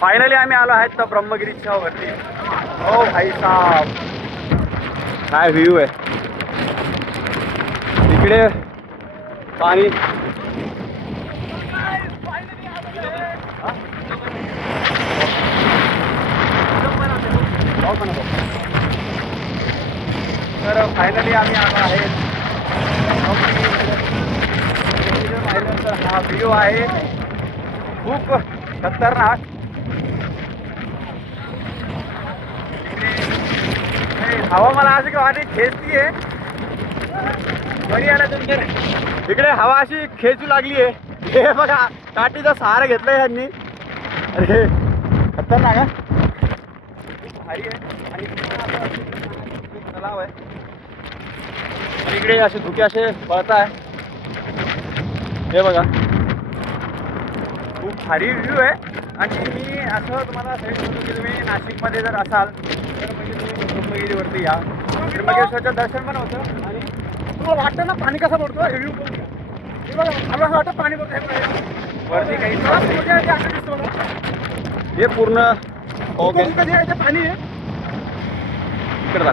Finally आम्ही आलो आहेत तर ब्रह्मगिरीच्या वरती. ओ भाई साहब, काय व्ह्यू आहे इकडे. पाणी तर फायनली आम्ही आलो आहे. पाहिलं तर हा व्ह्यू आहे खूप खतरनाक. हवा मला अशी का वाटते खेचतीये. बरी आला तुमच्या इकडे हवा अशी खेचू लागली आहे. हे बघा काठीचा सहारा घेतलाय यांनी. अरे खतरनाक आहे, भारी आहे. आणि तलाव आहे आणि इकडे असे धुके असे पळत आहे. हे बघा खूप भारी व्ह्यू आहे. आणि मी असं तुम्हाला सांगितलं की तुम्ही नाशिकमध्ये जर असाल तर म्हणजे तुम्ही ब्रह्मगिरीवरती या. त्र्यंबकेश्वरचं दर्शन पण होतं आणि तुम्हाला वाटतं ना पाणी कसं पडतो. हे व्ह्यू बघूया. हे बघा मला असं वाटतं पाणी पडतं वरती काही. हे पूर्ण पाणी आहे.